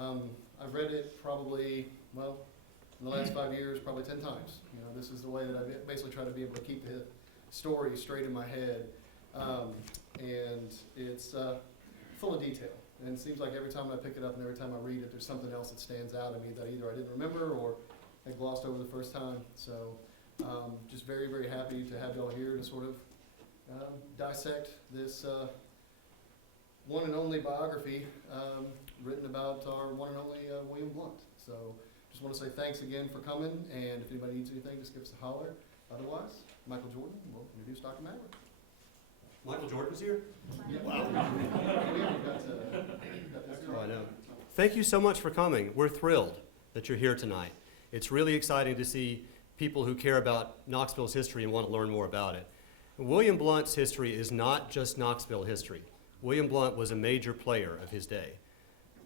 I've read it probably, well, in the last 5 years, probably 10 times. You know, this is the way that I basically try to be able to keep the story straight in my head. And it's full of detail. And it seems like every time I pick it up and every time I read it, there's something else that stands out at me that either I didn't remember or had glossed over the first time. So just very, very happy to have y'all here to sort of dissect this one and only biography written about our one and only William Blount. So just want to say thanks again for coming, and if anybody needs anything, just give us a holler. Otherwise, Michael Jordan will introduce Dr. Magra. Michael Jordan's here? Yeah. Wow. I know. Thank you so much for coming. We're thrilled that you're here tonight. It's really exciting to see people who care about Knoxville's history and want to learn more about it. William Blount's history is not just Knoxville history. William Blount was a major player of his day.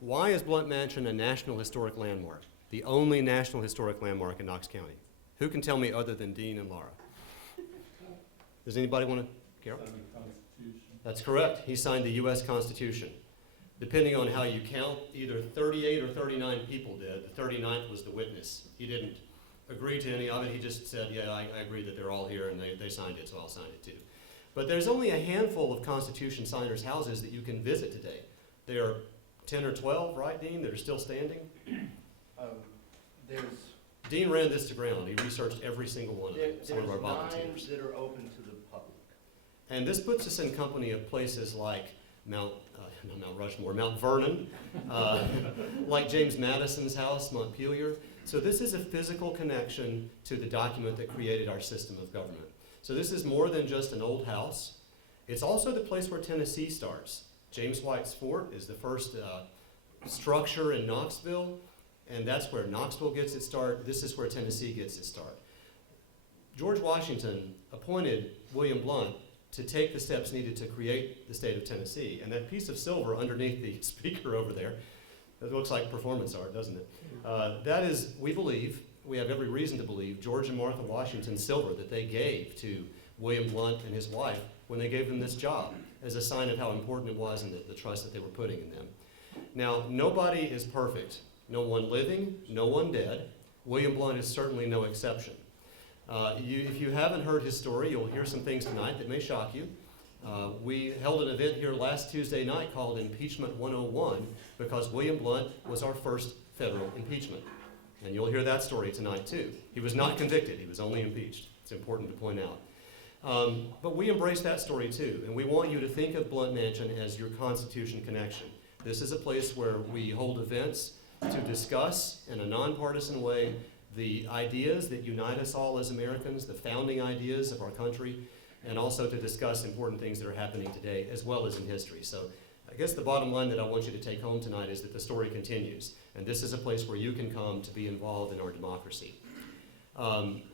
Why is Blount Mansion a National Historic Landmark? The only National Historic Landmark in Knox County. Who can tell me other than Dean and Laura? Does anybody want to? Carol? That's correct. He signed the U.S. Constitution. Depending on how you count, either 38 or 39 people did. The 39th was the witness. He didn't agree to any of it. He just said, yeah, I agree that they're all here, and they signed it, so I'll sign it too. But there's only a handful of Constitution signers' houses that you can visit today. There are 10 or 12, right, Dean, that are still standing? Dean ran this to ground. He researched every single one of them. Some of our volunteers. 9 that are open to the public. And this puts us in company of places like Mount Rushmore, Mount Vernon, like James Madison's house, Montpelier. So this is a physical connection to the document that created our system of government. So this is more than just an old house. It's also the place where Tennessee starts. James White's Fort is the first structure in Knoxville, and that's where Knoxville gets its start. This is where Tennessee gets its start. George Washington appointed William Blount to take the steps needed to create the state of Tennessee. And that piece of silver underneath the speaker over there, it looks like performance art, doesn't it? That is, we believe, we have every reason to believe, George and Martha Washington's silver that they gave to William Blount and his wife when they gave them this job as a sign of how important it was and the trust that they were putting in them. Now, nobody is perfect. No one living, no one dead. William Blount is certainly no exception. If you haven't heard his story, you'll hear some things tonight that may shock you. We held an event here last Tuesday night called Impeachment 101 because William Blount was our first federal impeachment. And you'll hear that story tonight too. He was not convicted, he was only impeached. It's important to point out. But we embrace that story too, and we want you to think of Blount Mansion as your Constitution connection. This is a place where we hold events to discuss in a nonpartisan way the ideas that unite us all as Americans, the founding ideas of our country, and also to discuss important things that are happening today as well as in history. So I guess the bottom line that I want you to take home tonight is that the story continues, and this is a place where you can come to be involved in our democracy.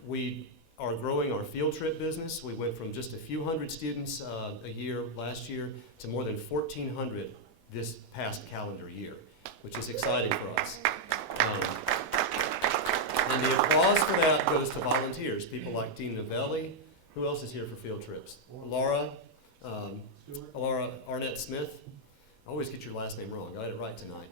We are growing our field trip business. We went from just a few hundred students a year last year to more than 1,400 this past calendar year, which is exciting for us. And the applause for that goes to volunteers, people like Dean Novelli. Who else is here for field trips? Laura Arnett Smith. I always get your last name wrong. I got it right tonight.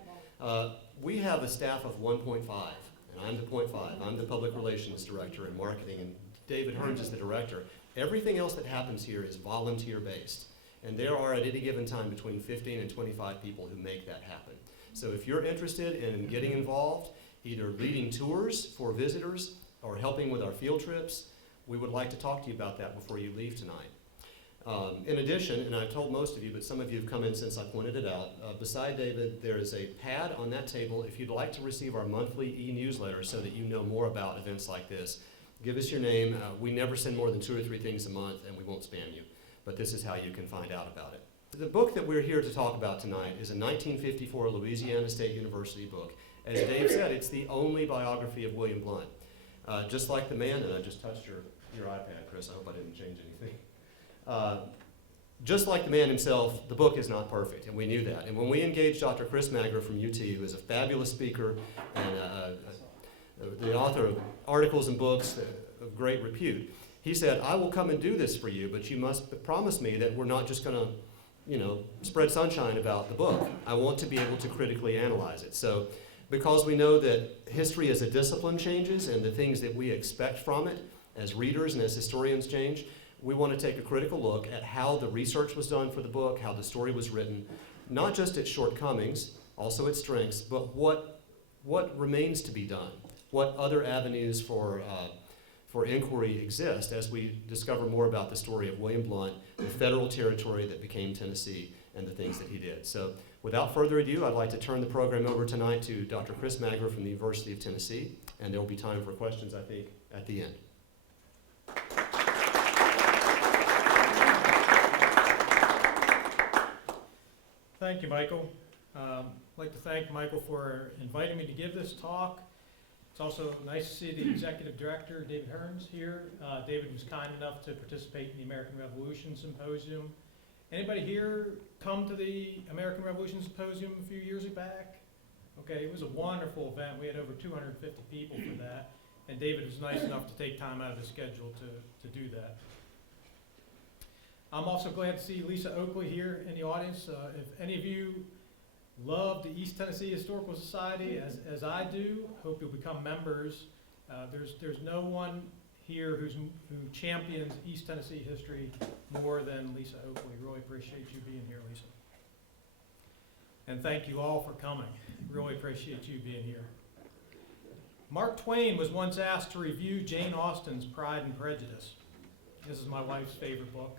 We have a staff of 1.5, and I'm the 0.5. I'm the public relations director and marketing, and David Hearns is the director. Everything else that happens here is volunteer-based, and there are at any given time between 15 and 25 people who make that happen. So if you're interested in getting involved, either leading tours for visitors or helping with our field trips, we would like to talk to you about that before you leave tonight. In addition, and I've told most of you, but some of you have come in since I pointed it out, beside David, there is a pad on that table if you'd like to receive our monthly e-newsletter so that you know more about events like this. Give us your name. We never send more than 2 or 3 things a month, and we won't spam you, but this is how you can find out about it. The book that we're here to talk about tonight is a 1954 Louisiana State University book. As Dave said, it's the only biography of William Blount. Just like the man, and I just touched your iPad, Chris, I hope I didn't change anything. Just like the man himself, the book is not perfect, and we knew that. And when we engaged Dr. Chris Magra from UT, who is a fabulous speaker and the author of articles and books of great repute, he said, I will come and do this for you, but you must promise me that we're not just going to spread sunshine about the book. I want to be able to critically analyze it. So because we know that history as a discipline changes and the things that we expect from it as readers and as historians change, we want to take a critical look at how the research was done for the book, how the story was written, not just its shortcomings, also its strengths, but what remains to be done, what other avenues for inquiry exist as we discover more about the story of William Blount, the federal territory that became Tennessee, and the things that he did. So without further ado, I'd like to turn the program over tonight to Dr. Chris Magra from the University of Tennessee, and there will be time for questions, I think, at the end. Thank you, Michael. I'd like to thank Michael for inviting me to give this talk. It's also nice to see the Executive Director, David Hearns, here. David was kind enough to participate in the American Revolution Symposium. Anybody here come to the American Revolution Symposium a few years back? Okay, it was a wonderful event. We had over 250 people for that, and David was nice enough to take time out of his schedule to do that. I'm also glad to see Lisa Oakley here in the audience. If any of you love the East Tennessee Historical Society as I do, hope you'll become members. There's no one here who champions East Tennessee history more than Lisa Oakley. Really appreciate you being here, Lisa. And thank you all for coming. Really appreciate you being here. Mark Twain was once asked to review Jane Austen's Pride and Prejudice. This is my wife's favorite book.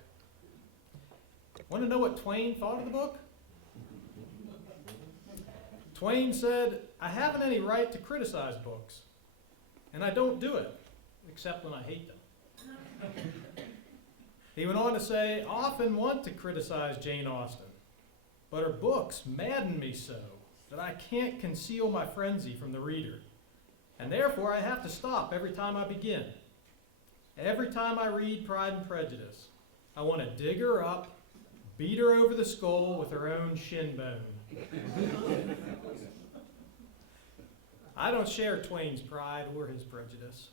Want to know what Twain thought of the book? Twain said, "I haven't any right to criticize books, and I don't do it, except when I hate them." He went on to say, "I often want to criticize Jane Austen, but her books madden me so that I can't conceal my frenzy from the reader, and therefore I have to stop every time I begin. Every time I read Pride and Prejudice, I want to dig her up, beat her over the skull with her own shin bone." I don't share Twain's pride or his prejudice.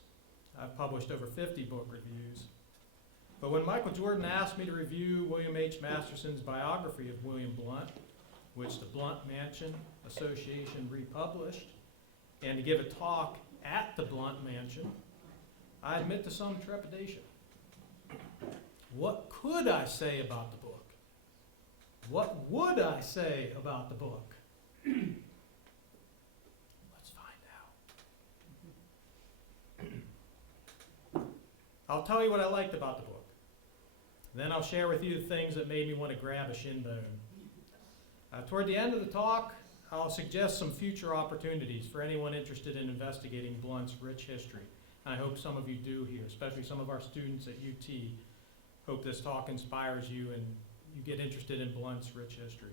I've published over 50 book reviews. But when Michael Jordan asked me to review William H. Masterson's biography of William Blount, which the Blount Mansion Association republished, and to give a talk at the Blount Mansion, I admit to some trepidation. What could I say about the book? What would I say about the book? Let's find out. I'll tell you what I liked about the book. Then I'll share with you the things that made me want to grab a shin bone. Toward the end of the talk, I'll suggest some future opportunities for anyone interested in investigating Blount's rich history. And I hope some of you do here, especially some of our students at UT. Hope this talk inspires you and you get interested in Blount's rich history.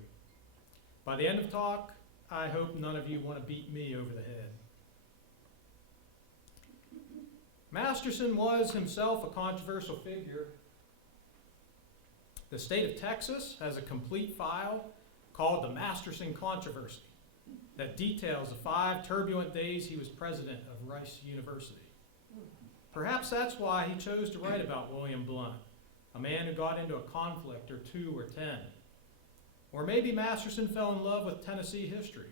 By the end of the talk, I hope none of you want to beat me over the head. Masterson was himself a controversial figure. The state of Texas has a complete file called the Masterson Controversy that details the 5 turbulent days he was president of Rice University. Perhaps that's why he chose to write about William Blount, a man who got into a conflict or 2 or 10. Or maybe Masterson fell in love with Tennessee history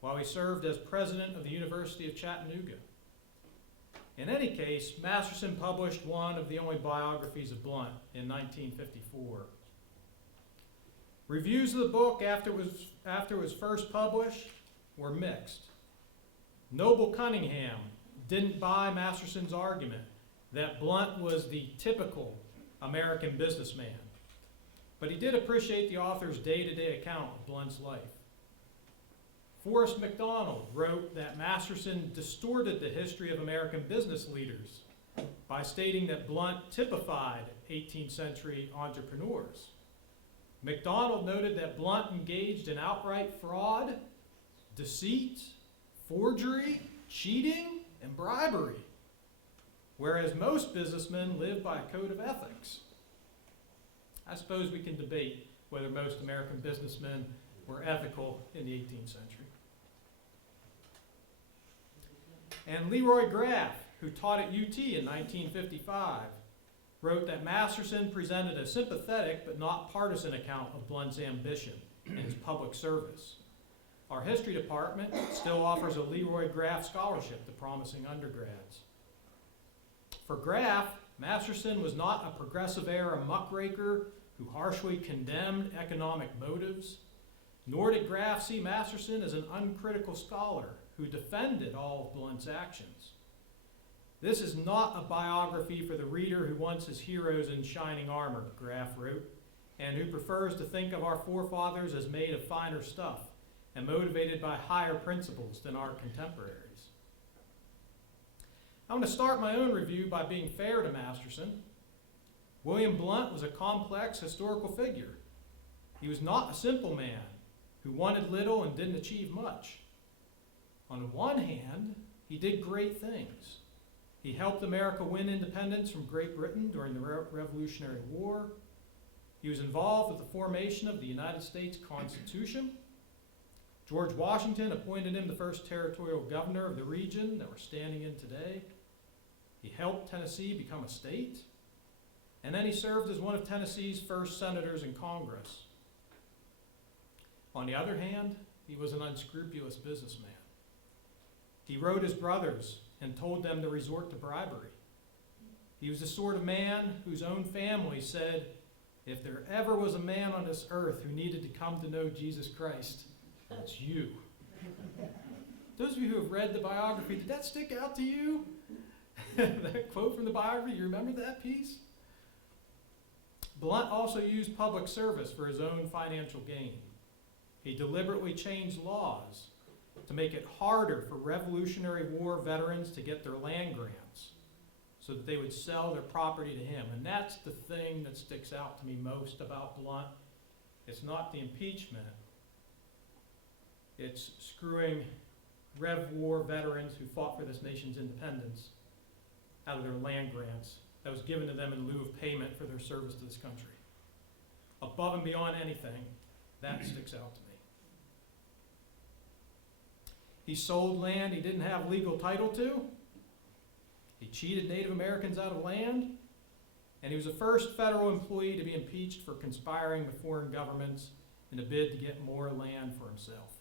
while he served as president of the University of Chattanooga. In any case, Masterson published one of the only biographies of Blount in 1954. Reviews of the book after it was first published were mixed. Noble Cunningham didn't buy Masterson's argument that Blount was the typical American businessman, but he did appreciate the author's day-to-day account of Blount's life. Forrest McDonald wrote that Masterson distorted the history of American business leaders by stating that Blount typified 18th century entrepreneurs. McDonald noted that Blount engaged in outright fraud, deceit, forgery, cheating, and bribery, whereas most businessmen live by a code of ethics. I suppose we can debate whether most American businessmen were ethical in the 18th century. And Leroy Graff, who taught at UT in 1955, wrote that Masterson presented a sympathetic but not partisan account of Blount's ambition and his public service. Our history department still offers a Leroy Graff scholarship to promising undergrads. For Graff, Masterson was not a progressive-era muckraker who harshly condemned economic motives, nor did Graff see Masterson as an uncritical scholar who defended all of Blount's actions. This is not a biography for the reader who wants his heroes in shining armor, Graff wrote, and who prefers to think of our forefathers as made of finer stuff and motivated by higher principles than our contemporaries. I'm going to start my own review by being fair to Masterson. William Blount was a complex historical figure. He was not a simple man who wanted little and didn't achieve much. On the one hand, he did great things. He helped America win independence from Great Britain during the Revolutionary War. He was involved with the formation of the United States Constitution. George Washington appointed him the first territorial governor of the region that we're standing in today. He helped Tennessee become a state. And then he served as one of Tennessee's first senators in Congress. On the other hand, he was an unscrupulous businessman. He wrote his brothers and told them to resort to bribery. He was the sort of man whose own family said, if there ever was a man on this earth who needed to come to know Jesus Christ, it's you. Those of you who have read the biography, did that stick out to you? That quote from the biography, you remember that piece? Blount also used public service for his own financial gain. He deliberately changed laws to make it harder for Revolutionary War veterans to get their land grants so that they would sell their property to him. And that's the thing that sticks out to me most about Blount. It's not the impeachment. It's screwing Rev War veterans who fought for this nation's independence out of their land grants that was given to them in lieu of payment for their service to this country. Above and beyond anything, that sticks out to me. He sold land he didn't have legal title to. He cheated Native Americans out of land. And he was the first federal employee to be impeached for conspiring with foreign governments in a bid to get more land for himself.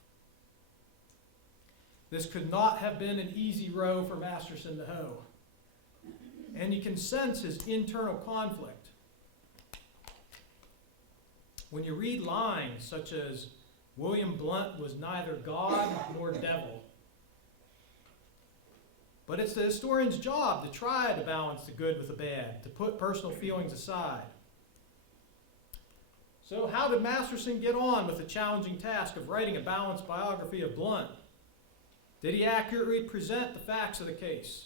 This could not have been an easy row for Masterson to hoe. And you can sense his internal conflict. When you read lines such as, William Blount was neither God nor devil. But it's the historian's job to try to balance the good with the bad, to put personal feelings aside. So how did Masterson get on with the challenging task of writing a balanced biography of Blount? Did he accurately present the facts of the case?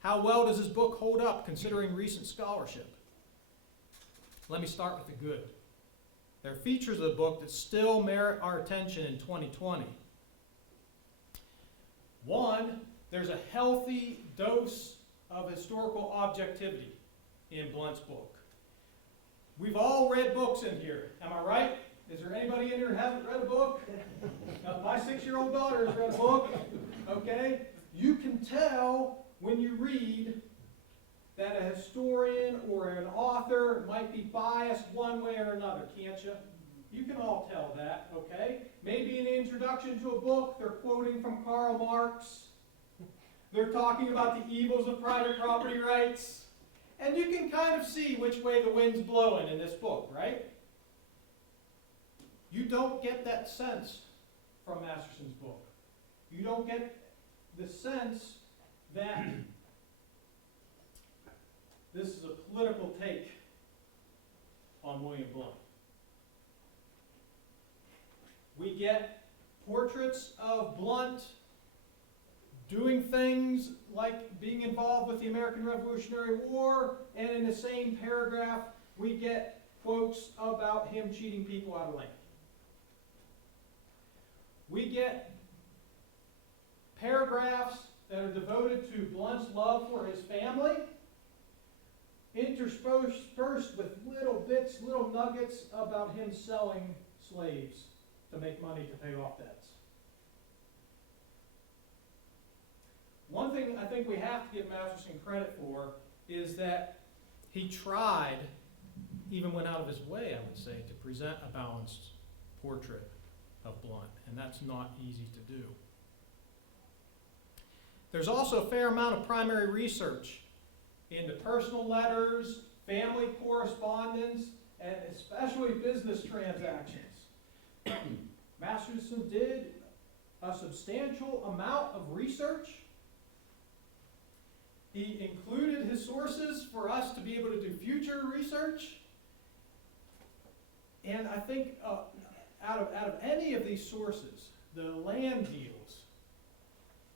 How well does his book hold up considering recent scholarship? Let me start with the good. There are features of the book that still merit our attention in 2020. One, there's a healthy dose of historical objectivity in Blount's book. We've all read books in here, am I right? Is there anybody in here who hasn't read a book? My 6-year-old daughter has read a book, okay? You can tell when you read that a historian or an author might be biased one way or another, can't you? You can all tell that, okay? Maybe in the introduction to a book, they're quoting from Karl Marx. They're talking about the evils of private property rights. And you can kind of see which way the wind's blowing in this book, right? You don't get that sense from Masterson's book. You don't get the sense that this is a political take on William Blount. We get portraits of Blount doing things like being involved with the American Revolutionary War, and in the same paragraph, we get quotes about him cheating people out of land. We get paragraphs that are devoted to Blount's love for his family, interspersed with little bits, little nuggets about him selling slaves to make money to pay off debts. One thing I think we have to give Masterson credit for is that he tried, even went out of his way, I would say, to present a balanced portrait of Blount, and that's not easy to do. There's also a fair amount of primary research into personal letters, family correspondence, and especially business transactions. Masterson did a substantial amount of research. He included his sources for us to be able to do future research. And I think out of any of these sources, the land deals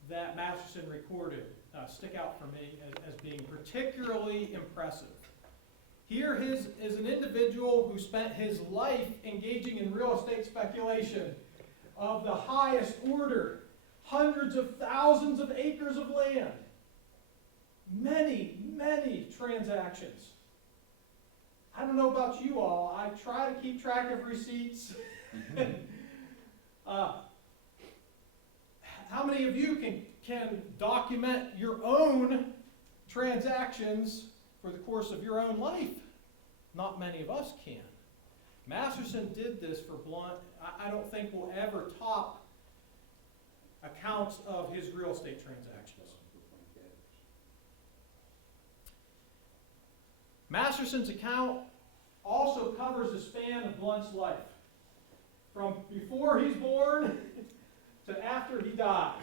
that Masterson recorded stick out for me as being particularly impressive. Here is an individual who spent his life engaging in real estate speculation of the highest order, hundreds of thousands of acres of land, many, many transactions. I don't know about you all, I try to keep track of receipts. How many of you can document your own transactions for the course of your own life? Not many of us can. Masterson did this for Blount. I don't think we'll ever top accounts of his real estate transactions. Masterson's account also covers the span of Blount's life, from before he's born to after he dies.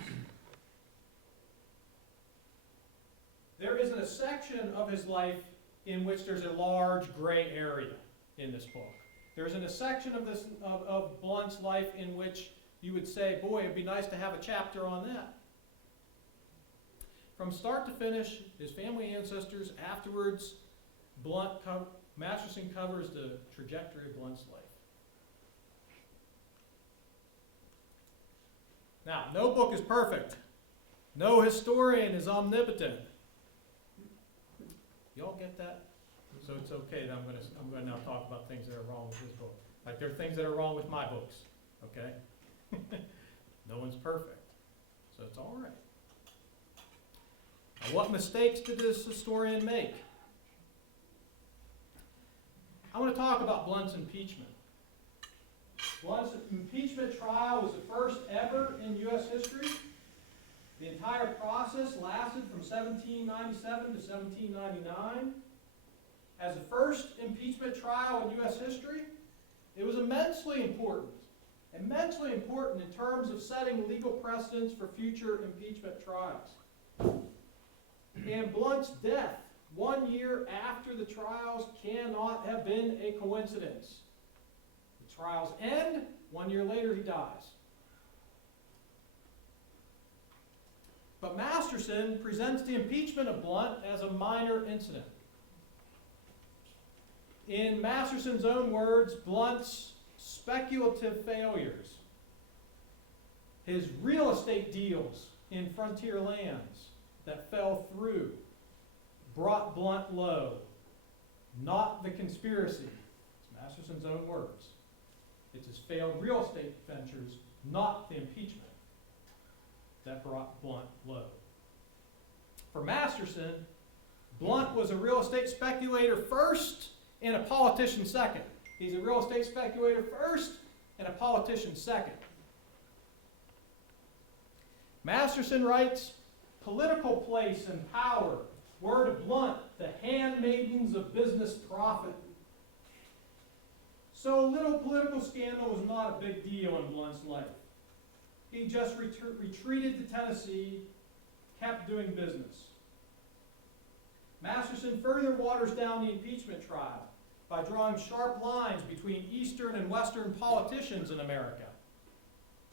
There isn't a section of his life in which there's a large gray area in this book. There isn't a section of Blount's life in which you would say, boy, it'd be nice to have a chapter on that. From start to finish, his family ancestors, afterwards, Masterson covers the trajectory of Blount's life. Now, no book is perfect. No historian is omnipotent. Y'all get that? So it's okay that I'm going to now talk about things that are wrong with his book. Like there are things that are wrong with my books, okay? No one's perfect, so it's all right. Now, what mistakes did this historian make? I want to talk about Blount's impeachment. Blount's impeachment trial was the first ever in U.S. history. The entire process lasted from 1797 to 1799. As the first impeachment trial in U.S. history, it was immensely important in terms of setting legal precedents for future impeachment trials. And Blount's death 1 year after the trials cannot have been a coincidence. The trials end, 1 year later he dies. But Masterson presents the impeachment of Blount as a minor incident. In Masterson's own words, Blount's speculative failures, his real estate deals in frontier lands that fell through, brought Blount low, not the conspiracy. It's Masterson's own words. It's his failed real estate ventures, not the impeachment, that brought Blount low. For Masterson, Blount was a real estate speculator first and a politician second. He's a real estate speculator first and a politician second. Masterson writes, political place and power were to Blount the handmaidens of business profit. So a little political scandal was not a big deal in Blount's life. He just retreated to Tennessee, kept doing business. Masterson further waters down the impeachment trial by drawing sharp lines between Eastern and Western politicians in America.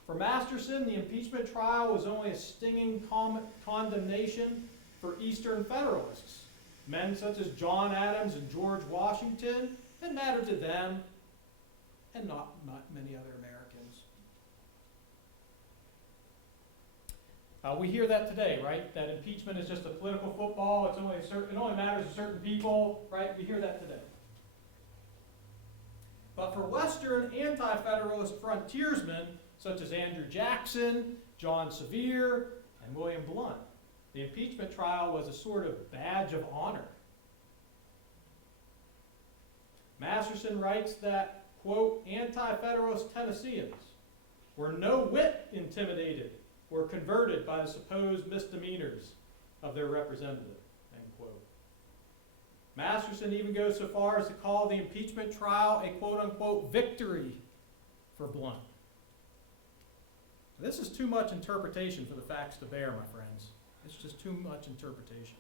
For Masterson, the impeachment trial was only a stinging condemnation for Eastern Federalists. Men such as John Adams and George Washington, it mattered to them, and not many other Americans. We hear that today, right? That impeachment is just a political football. It only matters to certain people, right? We hear that today. But for Western anti-Federalist frontiersmen, such as Andrew Jackson, John Sevier, and William Blount, the impeachment trial was a sort of badge of honor. Masterson writes that, quote, anti-federalist Tennesseans were no whit intimidated or converted by the supposed misdemeanors of their representative, end quote. Masterson even goes so far as to call the impeachment trial a quote-unquote victory for Blount. This is too much interpretation for the facts to bear, my friends. It's just too much interpretation.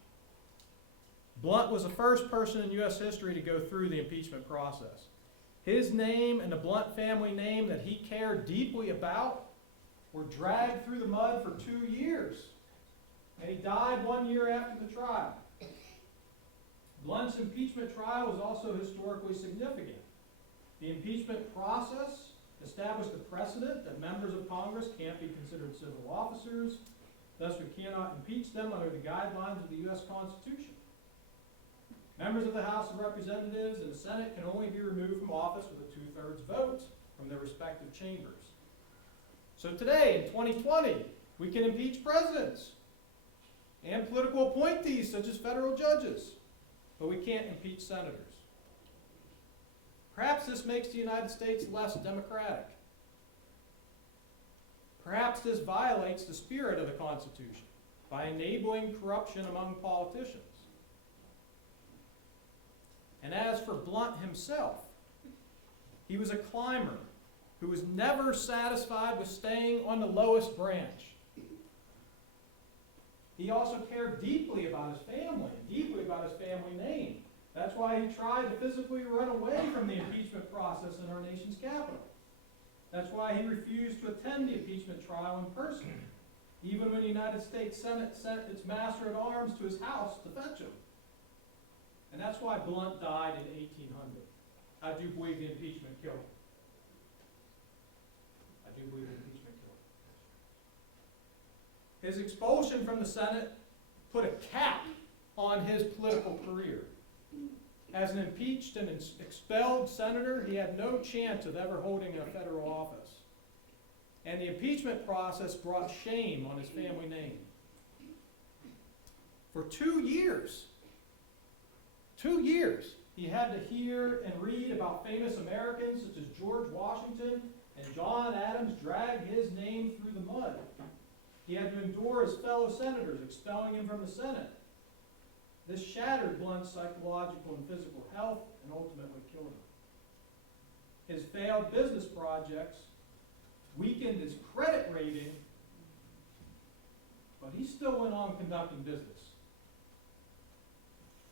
Blount was the first person in U.S. history to go through the impeachment process. His name and the Blount family name that he cared deeply about were dragged through the mud for 2 years. And he died 1 year after the trial. Blount's impeachment trial was also historically significant. The impeachment process established a precedent that members of Congress can't be considered civil officers, thus we cannot impeach them under the guidelines of the U.S. Constitution. Members of the House of Representatives and the Senate can only be removed from office with a 2/3 vote from their respective chambers. So today, in 2020, we can impeach presidents and political appointees such as federal judges, but we can't impeach senators. Perhaps this makes the United States less democratic. Perhaps this violates the spirit of the Constitution by enabling corruption among politicians. And as for Blount himself, he was a climber who was never satisfied with staying on the lowest branch. He also cared deeply about his family, deeply about his family name. That's why he tried to physically run away from the impeachment process in our nation's capital. That's why he refused to attend the impeachment trial in person, even when the United States Senate sent its master at arms to his house to fetch him. And that's why Blount died in 1800. I do believe the impeachment killed him. I do believe the impeachment killed him. His expulsion from the Senate put a cap on his political career. As an impeached and expelled senator, he had no chance of ever holding a federal office. And the impeachment process brought shame on his family name. For 2 years, 2 years, he had to hear and read about famous Americans such as George Washington and John Adams drag his name through the mud. He had to endure his fellow senators expelling him from the Senate. This shattered Blount's psychological and physical health and ultimately killed him. His failed business projects weakened his credit rating, but he still went on conducting business.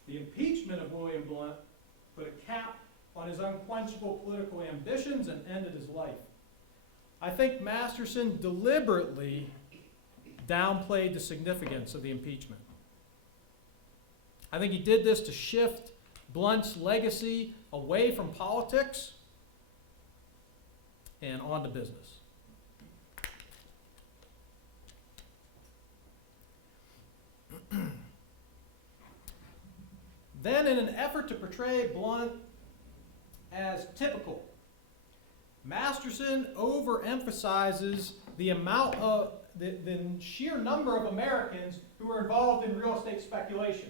The impeachment of William Blount put a cap on his unquenchable political ambitions and ended his life. I think Masterson deliberately downplayed the significance of the impeachment. I think he did this to shift Blount's legacy away from politics and on to business. Then, in an effort to portray Blount as typical, Masterson overemphasizes the amount of the sheer number of Americans who are involved in real estate speculation.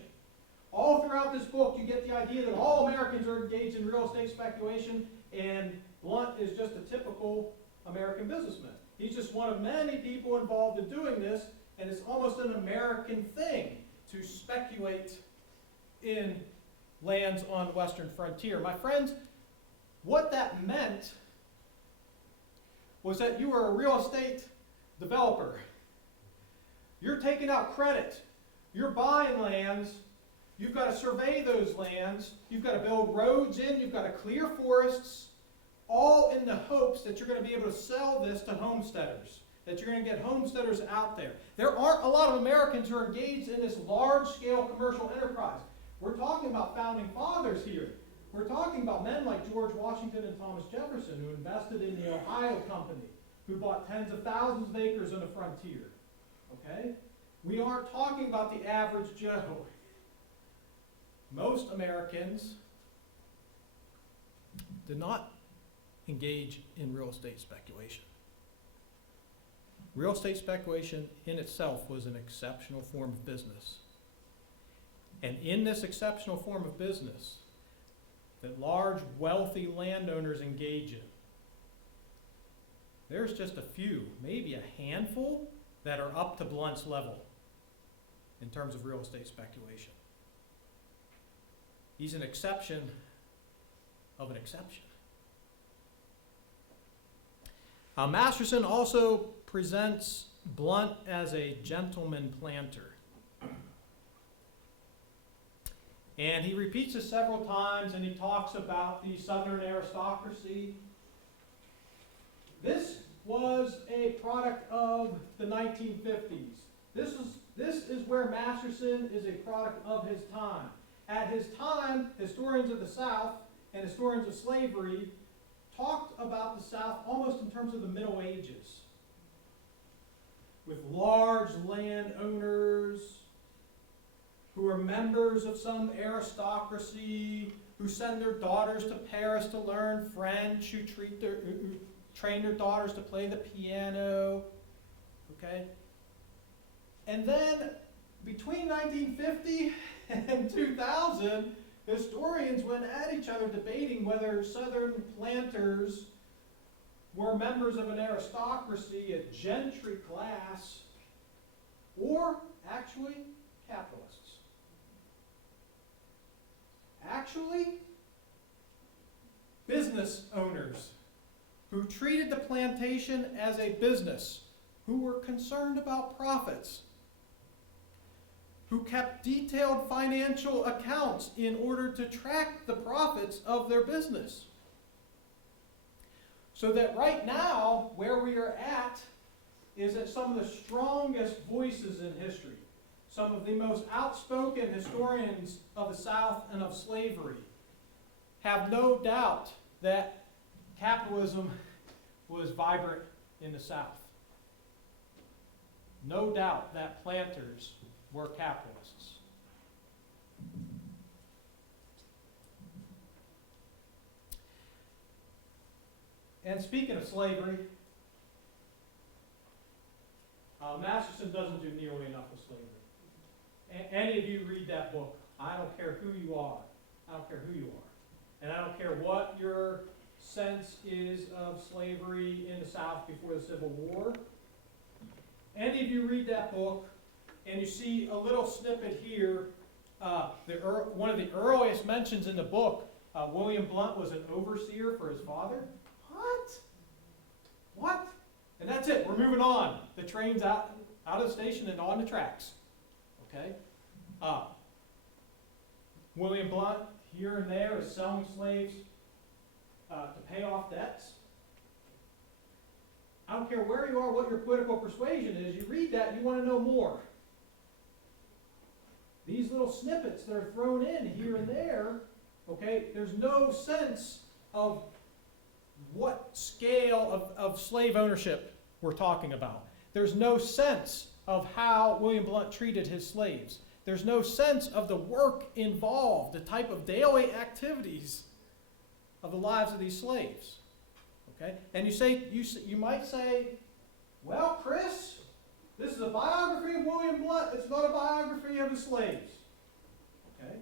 All throughout this book, you get the idea that all Americans are engaged in real estate speculation, and Blount is just a typical American businessman. He's just one of many people involved in doing this, and it's almost an American thing to speculate in lands on the western frontier. My friends, what that meant was that you were a real estate developer. You're taking out credit. You're buying lands. You've got to survey those lands. You've got to build roads in. You've got to clear forests, all in the hopes that you're going to be able to sell this to homesteaders, that you're going to get homesteaders out there. There aren't a lot of Americans who are engaged in this large-scale commercial enterprise. We're talking about founding fathers here. We're talking about men like George Washington and Thomas Jefferson who invested in the Ohio Company, who bought tens of thousands of acres on the frontier. Okay? We aren't talking about the average Joe. Most Americans did not engage in real estate speculation. Real estate speculation in itself was an exceptional form of business. And in this exceptional form of business, that large, wealthy landowners engage in. There's just a few, maybe a handful, that are up to Blount's level in terms of real estate speculation. He's an exception of an exception. Masterson also presents Blount as a gentleman planter. And he repeats this several times, and he talks about the Southern aristocracy. This was a product of the 1950s. This is where Masterson is a product of his time. At his time, historians of the South and historians of slavery talked about the South almost in terms of the Middle Ages, with large landowners who are members of some aristocracy, who send their daughters to Paris to learn French, who train their daughters to play the piano, okay? And then between 1950 and 2000, historians went at each other debating whether Southern planters were members of an aristocracy, a gentry class, or actually capitalists. Actually, business owners who treated the plantation as a business, who were concerned about profits, who kept detailed financial accounts in order to track the profits of their business. So that right now, where we are at, is that some of the strongest voices in history, some of the most outspoken historians of the South and of slavery, have no doubt that capitalism was vibrant in the South. No doubt that planters were capitalists. And speaking of slavery, Masterson doesn't do nearly enough with slavery. Any of you read that book, I don't care who you are. I don't care who you are. And I don't care what your sense is of slavery in the South before the Civil War. Any of you read that book, and you see a little snippet here. One of the earliest mentions in the book, William Blount was an overseer for his father. What? And that's it. We're moving on. The train's out of the station and on the tracks. Okay? William Blount, here and there, is selling slaves to pay off debts. I don't care where you are, what your political persuasion is, you read that, you want to know more. These little snippets that are thrown in here and there, okay, there's no sense of what scale of slave ownership we're talking about. There's no sense of how William Blount treated his slaves. There's no sense of the work involved, the type of daily activities of the lives of these slaves. Okay? And you might say, well, Chris, this is a biography of William Blount. It's not a biography of the slaves. Okay?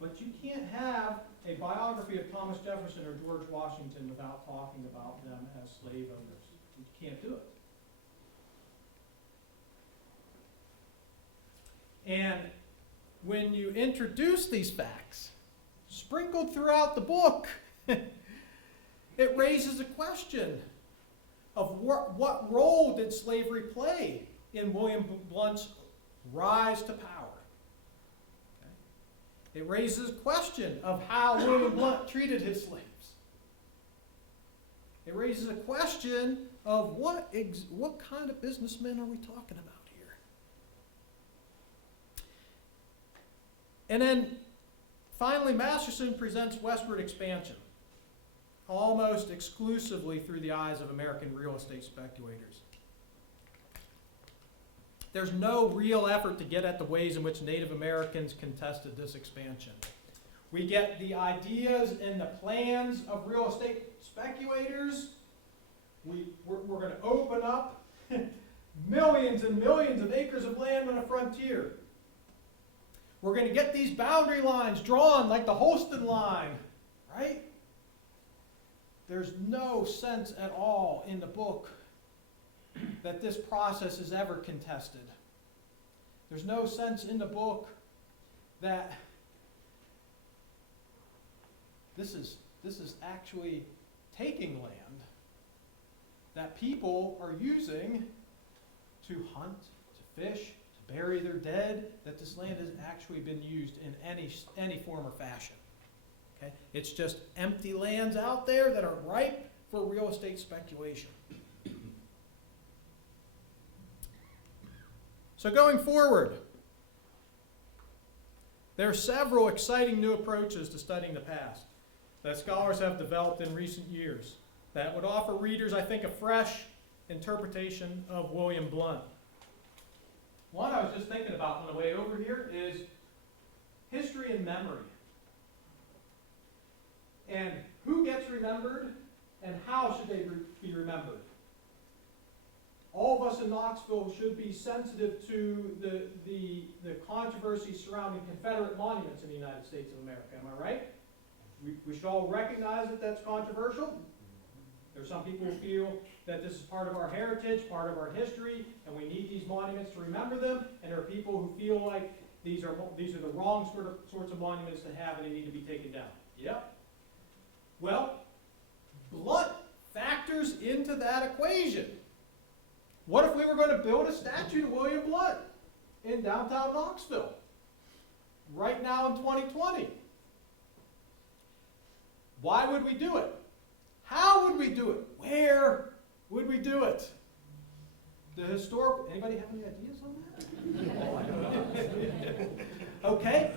But you can't have a biography of Thomas Jefferson or George Washington without talking about them as slave owners. You can't do it. And when you introduce these facts, sprinkled throughout the book, it raises a question of what role did slavery play in William Blount's rise to power. Okay? It raises a question of how William Blount treated his slaves. It raises a question of what kind of businessmen are we talking about here? And then finally, Masterson presents westward expansion, almost exclusively through the eyes of American real estate speculators. There's no real effort to get at the ways in which Native Americans contested this expansion. We get the ideas and the plans of real estate speculators. We're going to open up millions and millions of acres of land on a frontier. We're going to get these boundary lines drawn like the Holston line right? There's no sense at all in the book that this process is ever contested. There's no sense in the book that this is actually taking land that people are using to hunt, to fish, to bury their dead, that this land has actually been used in any form or fashion. Okay? It's just empty lands out there that are ripe for real estate speculation. So going forward, there are several exciting new approaches to studying the past that scholars have developed in recent years that would offer readers, I think, a fresh interpretation of William Blount. One I was just thinking about on the way over here is history and memory. And who gets remembered and how should they be remembered? All of us in Knoxville should be sensitive to the controversy surrounding Confederate monuments in the United States of America. Am I right? We should all recognize that that's controversial. There are some people who feel that this is part of our heritage, part of our history, and we need these monuments to remember them. And there are people who feel like these are the wrong sorts of monuments to have and they need to be taken down. Yep. Well, Blount factors into that equation. What if we were going to build a statue to William Blount in downtown Knoxville right now in 2020? Why would we do it? How would we do it? Where would we do it? Anybody have any ideas on that? Okay.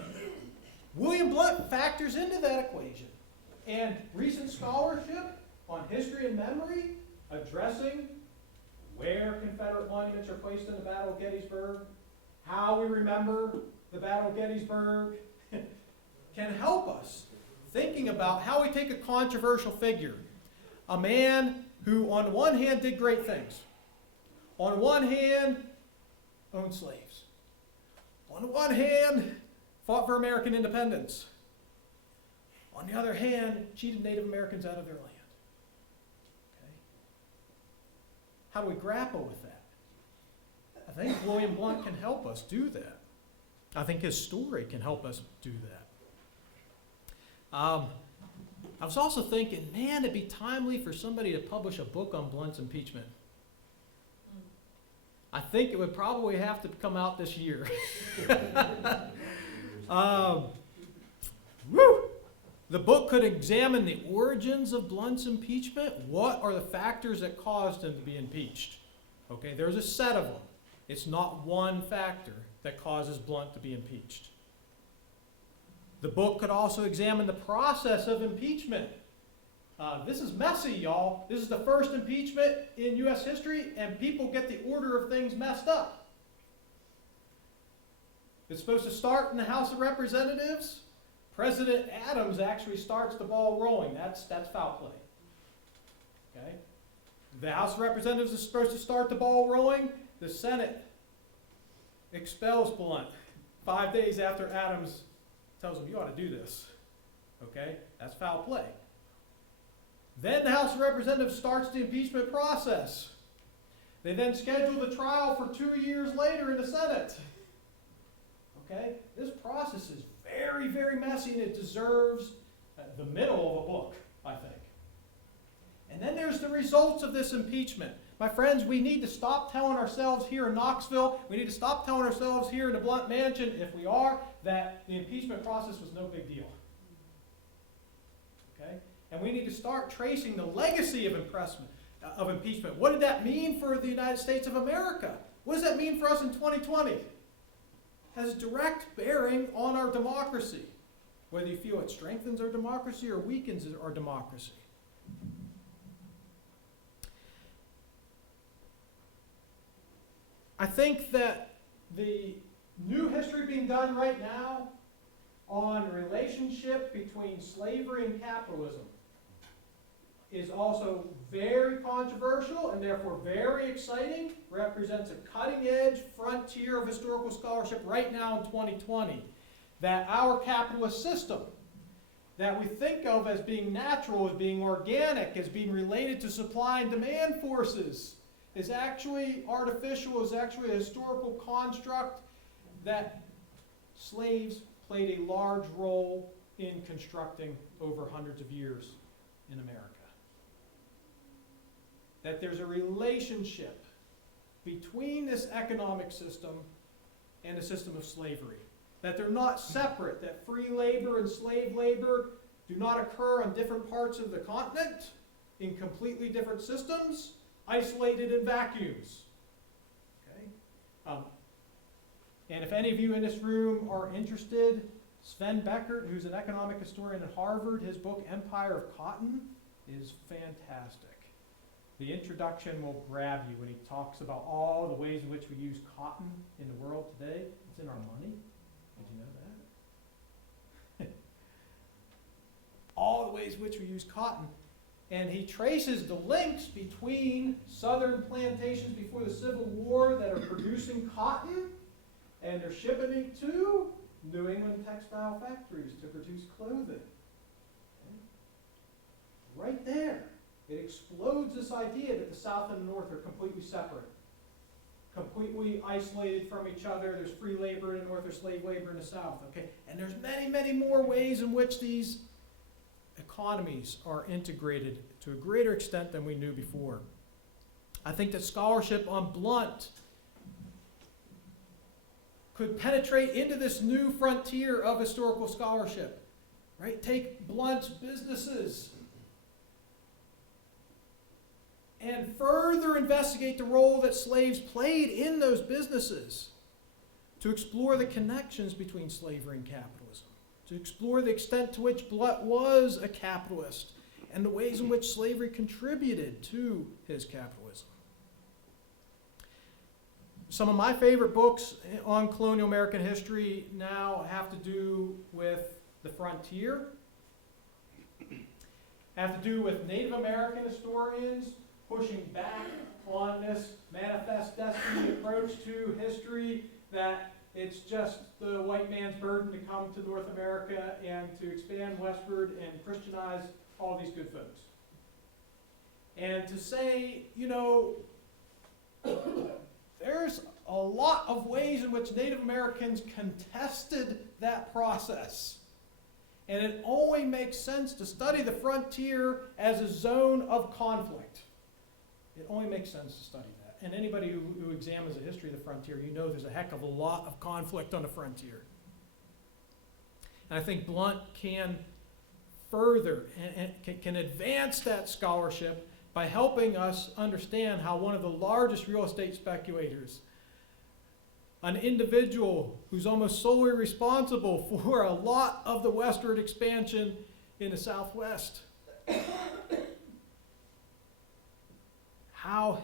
William Blount factors into that equation. And recent scholarship on history and memory addressing where Confederate monuments are placed in the Battle of Gettysburg, how we remember the Battle of Gettysburg, can help us thinking about how we take a controversial figure, a man who on one hand did great things, on one hand owned slaves, on one hand fought for American independence, on the other hand cheated Native Americans out of their land. How do we grapple with that? I think William Blount can help us do that. I think his story can help us do that. I was also thinking, man, it'd be timely for somebody to publish a book on Blount's impeachment. I think it would probably have to come out this year. The book could examine the origins of Blount's impeachment. What are the factors that caused him to be impeached? Okay, there's a set of them. It's not one factor that causes Blount to be impeached. The book could also examine the process of impeachment. This is messy, y'all. This is the first impeachment in U.S. history, and people get the order of things messed up. It's supposed to start in the House of Representatives. President Adams actually starts the ball rolling. That's foul play. Okay? The House of Representatives is supposed to start the ball rolling. The Senate expels Blount 5 days after Adams tells him, you ought to do this. Okay? That's foul play. Then the House of Representatives starts the impeachment process. They then schedule the trial for 2 years later in the Senate. Okay? This process is very, very messy, and it deserves the middle of a book, I think. And then there's the results of this impeachment. My friends, we need to stop telling ourselves here in Knoxville, we need to stop telling ourselves here in the Blount Mansion, if we are, that the impeachment process was no big deal. Okay? And we need to start tracing the legacy of impeachment. What did that mean for the United States of America? What does that mean for us in 2020? Has direct bearing on our democracy, whether you feel it strengthens our democracy or weakens our democracy. I think that the new history being done right now on relationship between slavery and capitalism is also very controversial and therefore very exciting, represents a cutting-edge frontier of historical scholarship right now in 2020, that our capitalist system that we think of as being natural, as being organic, as being related to supply and demand forces, is actually artificial, is actually a historical construct that slaves played a large role in constructing over hundreds of years in America. That there's a relationship between this economic system and the system of slavery. That they're not separate, that free labor and slave labor do not occur on different parts of the continent in completely different systems, isolated in vacuums. Okay? And if any of you in this room are interested, Sven Beckert, who's an economic historian at Harvard, his book Empire of Cotton is fantastic. The introduction will grab you when he talks about all the ways in which we use cotton in the world today. It's in our money. Did you know that? All the ways in which we use cotton. And he traces the links between southern plantations before the Civil War that are producing cotton, and they're shipping it to New England textile factories to produce clothing. Okay? Right there. It explodes this idea that the South and the North are completely separate, completely isolated from each other. There's free labor in the North, there's slave labor in the South. Okay? And there's many, many more ways in which these economies are integrated to a greater extent than we knew before. I think that scholarship on Blount could penetrate into this new frontier of historical scholarship. Right? Take Blount's businesses and further investigate the role that slaves played in those businesses, to explore the connections between slavery and capitalism, to explore the extent to which Blount was a capitalist and the ways in which slavery contributed to his capitalism. Some of my favorite books on colonial American history now have to do with the frontier, have to do with Native American historians pushing back on this manifest destiny approach to history, that it's just the white man's burden to come to North America and to expand westward and Christianize all these good folks. And to say, you know, there's a lot of ways in which Native Americans contested that process. And it only makes sense to study the frontier as a zone of conflict. It only makes sense to study that. And anybody who examines the history of the frontier, you know there's a heck of a lot of conflict on the frontier. And I think Blount can further and can advance that scholarship by helping us understand how one of the largest real estate speculators, an individual who's almost solely responsible for a lot of the westward expansion in the Southwest, how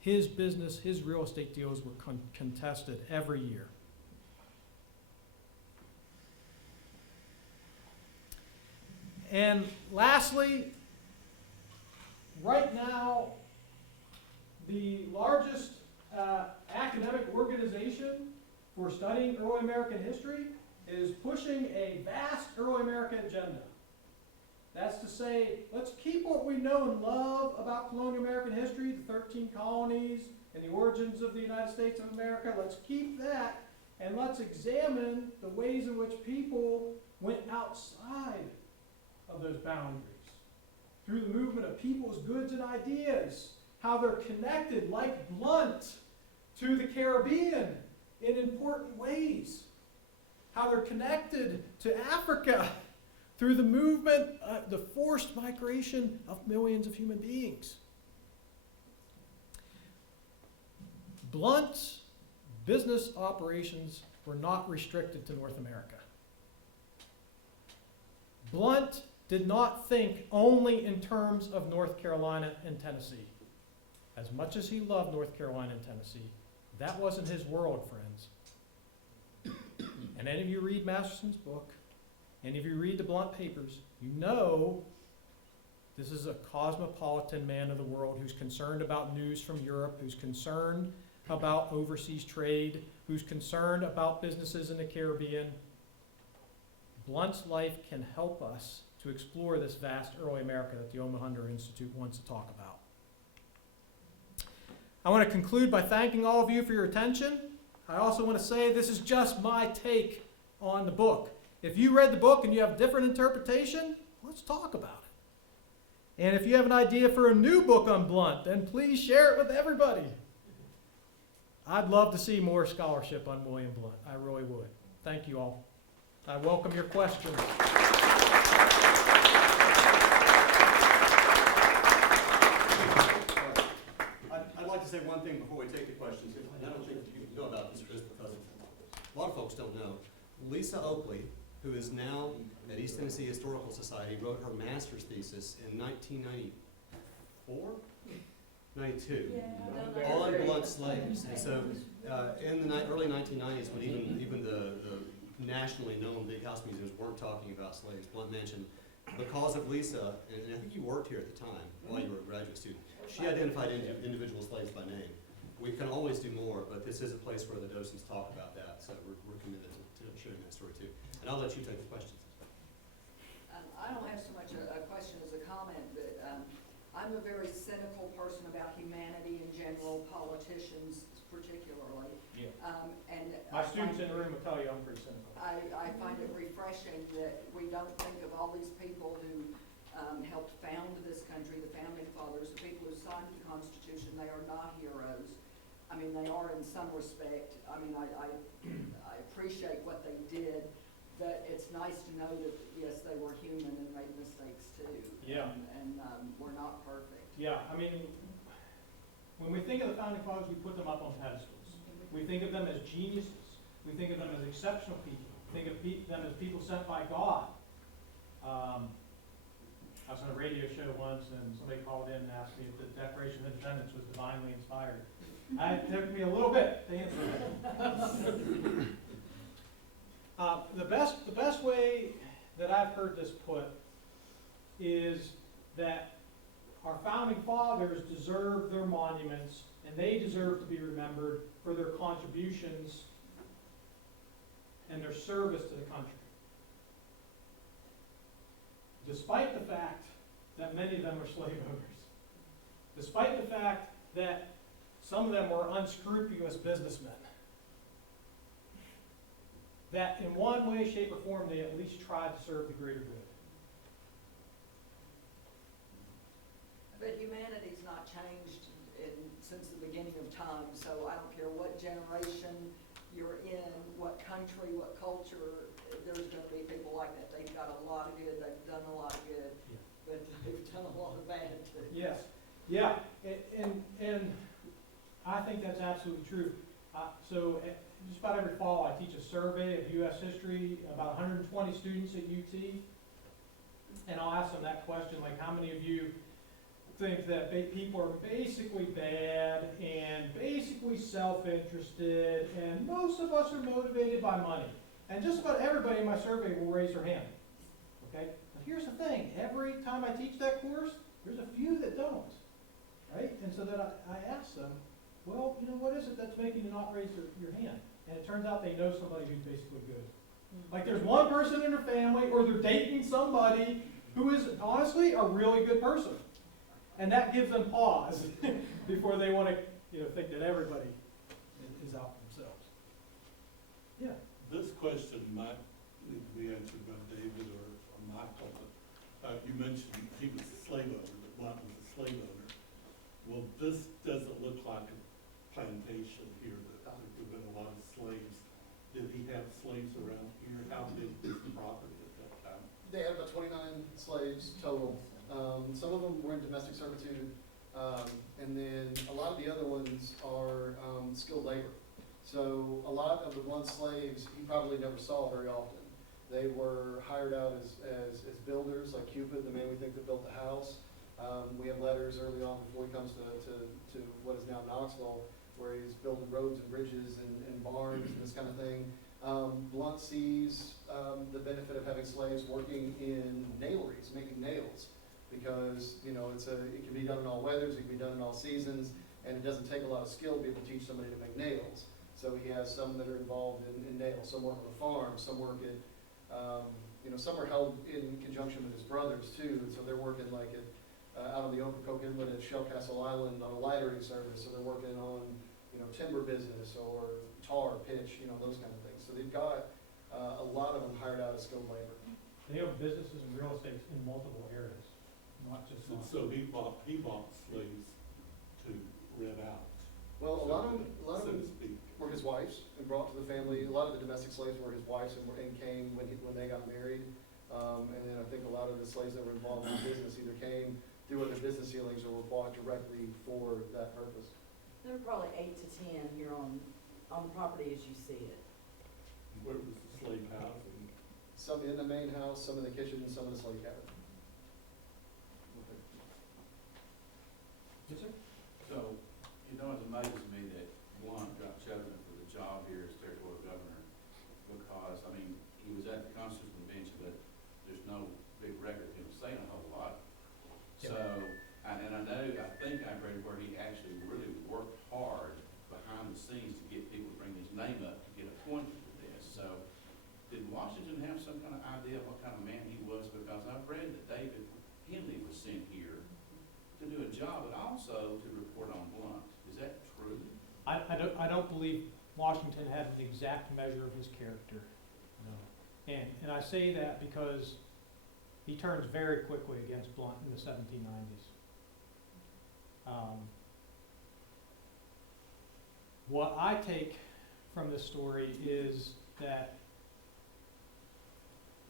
his business, his real estate deals were contested every year. And lastly, right now, the largest academic organization for studying early American history is pushing a vast early American agenda. That's to say, let's keep what we know and love about colonial American history, the 13 colonies and the origins of the United States of America. Let's keep that, and let's examine the ways in which people went outside of those boundaries through the movement of people's goods and ideas, how they're connected, like Blount, to the Caribbean in important ways, how they're connected to Africa through the movement, the forced migration of millions of human beings. Blount's business operations were not restricted to North America. Blount did not think only in terms of North Carolina and Tennessee. As much as he loved North Carolina and Tennessee, that wasn't his world, friends. And any of you read Masterson's book, and if you read the Blount papers, you know this is a cosmopolitan man of the world who's concerned about news from Europe, who's concerned about overseas trade, who's concerned about businesses in the Caribbean. Blount's life can help us to explore this vast early America that the Omohundro Institute wants to talk about. I want to conclude by thanking all of you for your attention. I also want to say this is just my take on the book. If you read the book and you have a different interpretation, let's talk about it. And if you have an idea for a new book on Blount, then please share it with everybody. I'd love to see more scholarship on William Blount. I really would. Thank you all. I welcome your questions. I'd like to say one thing before we take the questions. And I don't think you know about this, Chris, because a lot of folks don't know. Lisa Oakley, who is now at East Tennessee Historical Society, wrote her master's thesis in 1994? 92. Yeah, On Blount slaves. And so in the early 1990s, when even the nationally known big house museums weren't talking about slaves, Blount mentioned, because of Lisa, and I think you worked here at the time while you were a graduate student, she identified individual slaves by name. We can always do more, but this is a place where the docents talk about that, so we're committed to sharing that story too. And I'll let you take the questions. I don't have so much a question as a comment, but I'm a very cynical person about humanity in general, politicians particularly. Yeah. And My students in the room will tell you I'm pretty cynical. I find it refreshing that we don't think of all these people who helped found this country, the founding fathers, the people who signed the Constitution. They are not heroes. I mean, they are in some respect. I mean, I appreciate what they did, but it's nice to know that, yes, they were human and made mistakes too. Yeah. And we're not perfect. Yeah, I mean, when we think of the founding fathers, we put them up on pedestals. We think of them as geniuses. We think of them as exceptional people. We think of them as people sent by God. I was on a radio show once, and somebody called in and asked me if the Declaration of Independence was divinely inspired. It took me a little bit to answer that. The best way that I've heard this put is that our founding fathers deserve their monuments, and they deserve to be remembered for their contributions and their service to the country. Despite the fact that many of them were slave owners, despite the fact that some of them were unscrupulous businessmen, that in one way, shape, or form, they at least tried to serve the greater good. But humanity's not changed since the beginning of time, so I don't care what generation you're in, what country, what culture, there's going to be people like that. They've got a lot of good, they've done a lot of good, but they've done a lot of bad too. Yes, yeah, and I think that's absolutely true. So just about every fall, I teach a survey of U.S. history, about 120 students at UT, and I'll ask them that question, like, how many of you think that people are basically bad and basically self-interested, and most of us are motivated by money? And just about everybody in my survey will raise their hand. Okay? But here's the thing, every time I teach that course, there's a few that don't. Right? And so then I ask them, well, you know, what is it that's making you not raise your hand? And it turns out they know somebody who's basically good. Like there's one person in their family, or they're dating somebody who is honestly a really good person. And that gives them pause before they want to, think that everybody is out for themselves. Yeah. This question might need to be answered by David or Michael, but you mentioned he was a slave owner, that Blount was a slave owner. Well, this doesn't look like a plantation here, that there have been a lot of slaves. Did he have slaves around here? How big was the property at that time? They had about 29 slaves total. Some of them were in domestic servitude, and then a lot of the other ones are skilled labor. So a lot of the Blount slaves he probably never saw very often. They were hired out as builders, like Cupid, the man we think that built the house. We have letters early on before he comes to what is now Knoxville, where he's building roads and bridges and barns and this kind of thing. Blount sees the benefit of having slaves working in naileries, making nails, because it can be done in all weathers, it can be done in all seasons, and it doesn't take a lot of skill to be able to teach somebody to make nails. So he has some that are involved in nails. Some work on the farm, some work at some are held in conjunction with his brothers too, and so they're working like out on the Ocracoke Inlet at Shell Castle Island on a lightering service, so they're working on, timber business or tar, pitch, those kind of things. So they've got a lot of them hired out as skilled labor. They have businesses and real estate in multiple areas, not just one. So he bought slaves to rent out. Well, a lot of so them to speak. were his wife's and brought to the family. A lot of the domestic slaves were his wife's and came when they got married. And then I think a lot of the slaves that were involved in the business either came through other business dealings or were bought directly for that purpose. There are probably 8 to 10 here on the property as you see it. Where was the slave housing? Some in the main house, some in the kitchen, and some in the slave cabin. Yes, sir? So, it amazes me that Blount got chosen for the job here as territorial governor because, he was at the Constitutional Convention, but there's no big record of him saying a whole lot. So, I think I read where he actually really worked hard behind the scenes to get people to bring his name up to get appointed to this. So, did Washington have some kind of idea of what kind of man he was? Because I've read that David Henley was sent here to do a job, but also to report on Blount. Is that true? I don't believe Washington had an exact measure of his character. No. And I say that because he turns very quickly against Blount in the 1790s. What I take from this story is that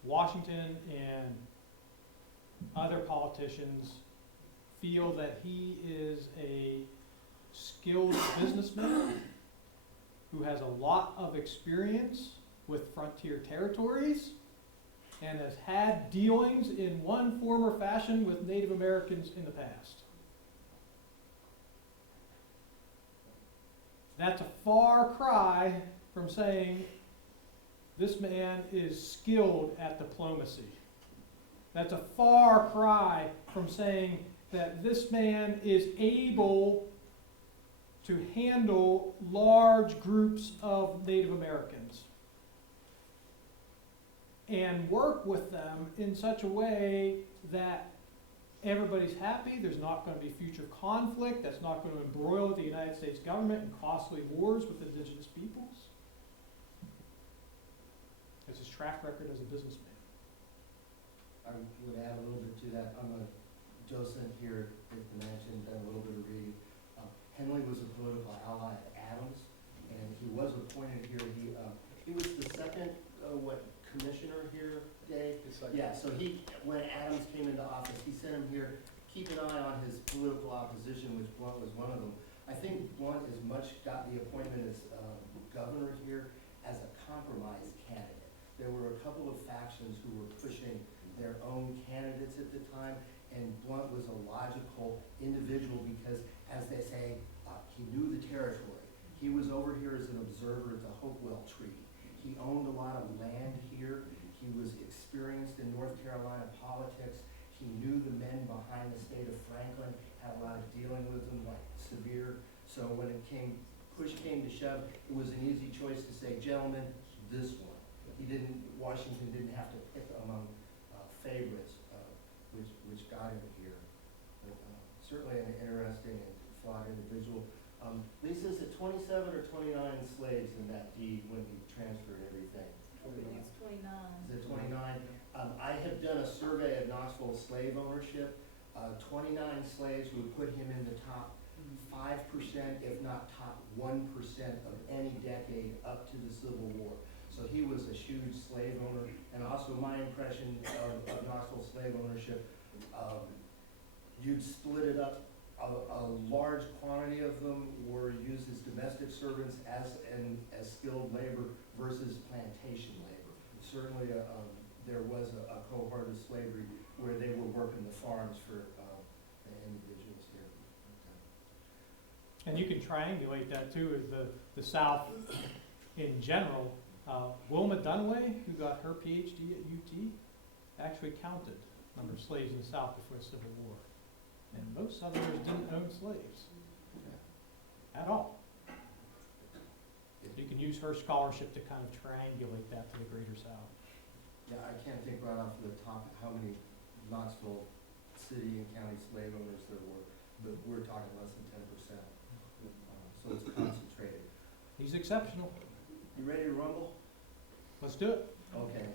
Washington and other politicians feel that he is a skilled businessman who has a lot of experience with frontier territories and has had dealings in one form or fashion with Native Americans in the past. That's a far cry from saying this man is skilled at diplomacy. That's a far cry from saying that this man is able to handle large groups of Native Americans and work with them in such a way that everybody's happy, there's not going to be future conflict, that's not going to embroil the United States government in costly wars with indigenous peoples. It's his track record as a businessman. I would add a little bit to that. I'm a docent here at the mansion, done a little bit of reading. Henley was a political ally of Adams, and he was appointed here. He was the second, commissioner here, Dave? Yeah, so when Adams came into office, he sent him here, keep an eye on his political opposition, which Blount was one of them. I think Blount as much got the appointment as governor here as a compromise candidate. There were a couple of factions who were pushing their own candidates at the time, and Blount was a logical individual because, as they say, he knew the territory. He was over here as an observer at the Hopewell Treaty. He owned a lot of land here. He was experienced in North Carolina politics. He knew the men behind the state of Franklin, had a lot of dealing with them, like Sevier. So when push came to shove, it was an easy choice to say, gentlemen, this one. Washington didn't have to pick among favorites, which got him here. But certainly an interesting and flawed individual. Lisa, is it 27 or 29 slaves in that deed when he transferred everything? It's 29. Is it 29? I have done a survey of Knoxville slave ownership. 29 slaves would put him in the top 5%, if not top 1% of any decade up to the Civil War. So he was a huge slave owner. And also my impression of Knoxville slave ownership, you'd split it up. A large quantity of them were used as domestic servants as skilled labor versus plantation labor. Certainly there was a cohort of slavery where they were working the farms for the individuals here. And you can triangulate that too as the South in general. Wilma Dunaway, who got her PhD at UT, actually counted the number of slaves in the South before the Civil War. And most Southerners didn't own slaves at all. You can use her scholarship to kind of triangulate that to the Greater South. Yeah, I can't think right off the top how many Knoxville city and county slave owners there were, but we're talking less than 10%. So it's concentrated. He's exceptional. You ready to rumble? Let's do it. Okay.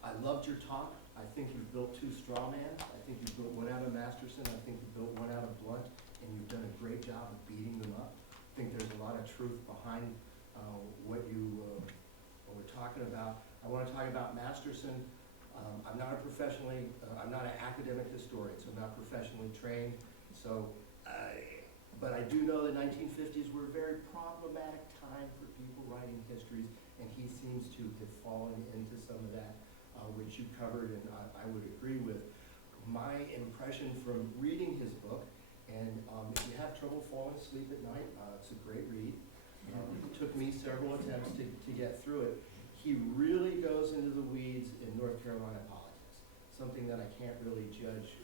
I loved your talk. I think you've built two straw mans. I think you built one out of Masterson. I think you built one out of Blount, and you've done a great job of beating them up. I think there's a lot of truth behind what you were talking about. I want to talk about Masterson. I'm not I'm not an academic historian, so I'm not professionally trained. So, but I do know the 1950s were a very problematic time for people writing histories, and he seems to have fallen into some of that, which you covered, and I would agree with. My impression from reading his book, and if you have trouble falling asleep at night, it's a great read. It took me several attempts to get through it. He really goes into the weeds in North Carolina politics, something that I can't really judge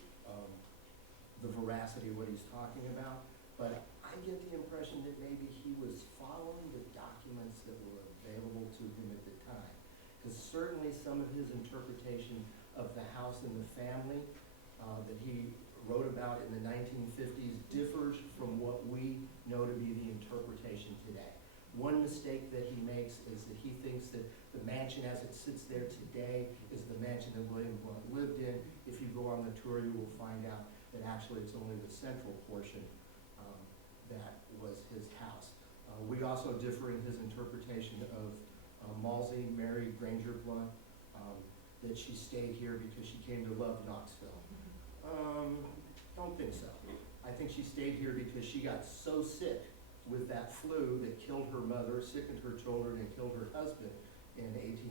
the veracity of what he's talking about, but I get the impression that maybe he was following the documents that were available to him at the time, because certainly some of his interpretation of the house and the family that he wrote about in the 1950s differs from what we know to be the interpretation today. One mistake that he makes is that he thinks that the mansion as it sits there today is the mansion that William Blount lived in. If you go on the tour, you will find out that actually it's only the central portion that was his house. We also differ in his interpretation of Malsey, Mary Granger Blount, that she stayed here because she came to love Knoxville. Don't think so. I think she stayed here because she got so sick with that flu that killed her mother, sickened her children, and killed her husband in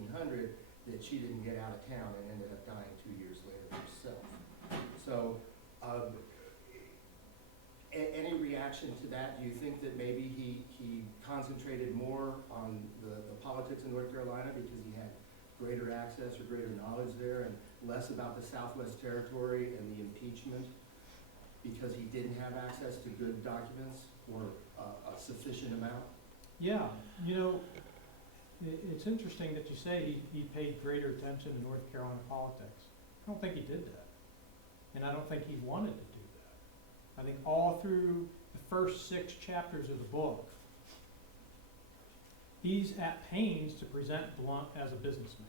1800, that she didn't get out of town and ended up dying 2 years later herself. So, any reaction to that? Do you think that maybe he concentrated more on the politics in North Carolina because he had greater access or greater knowledge there, and less about the Southwest Territory and the impeachment because he didn't have access to good documents or a sufficient amount? Yeah, you know, it's interesting that you say he paid greater attention to North Carolina politics. I don't think he did that. And I don't think he wanted to do that. I think all through the first 6 chapters of the book, he's at pains to present Blount as a businessman.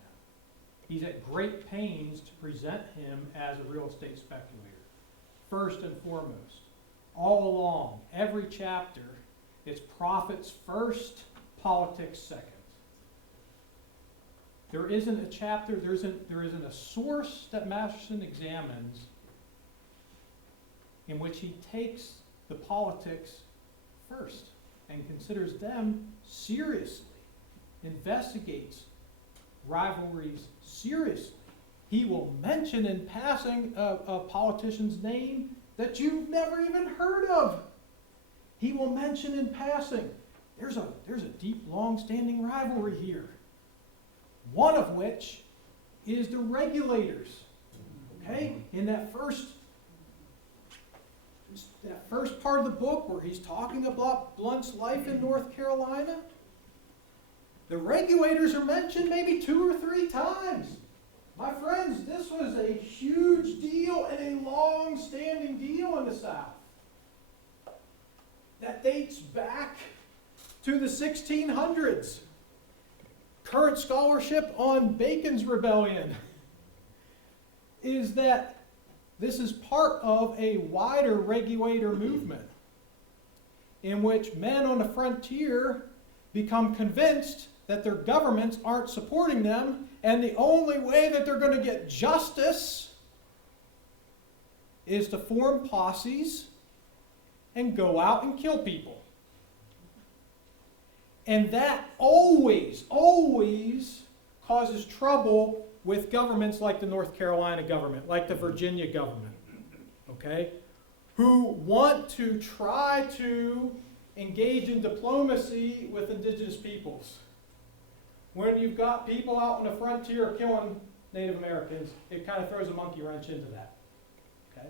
He's at great pains to present him as a real estate speculator, first and foremost. All along, every chapter, it's profits first, politics second. There isn't a chapter, there isn't a source that Masterson examines in which he takes the politics first and considers them seriously, investigates rivalries seriously. He will mention in passing a politician's name that you've never even heard of. He will mention in passing, there's a deep, long-standing rivalry here. One of which is the regulators. Okay? In that first part of the book where he's talking about Blount's life in North Carolina, the regulators are mentioned maybe 2 or 3 times. My friends, this was a huge deal and a long-standing deal in the South. That dates back to the 1600s. Current scholarship on Bacon's Rebellion is that this is part of a wider regulator movement in which men on the frontier become convinced that their governments aren't supporting them, and the only way that they're going to get justice is to form posses and go out and kill people. And that always, always causes trouble with governments like the North Carolina government, like the Virginia government, okay, who want to try to engage in diplomacy with indigenous peoples. When you've got people out on the frontier killing Native Americans, it kind of throws a monkey wrench into that, okay?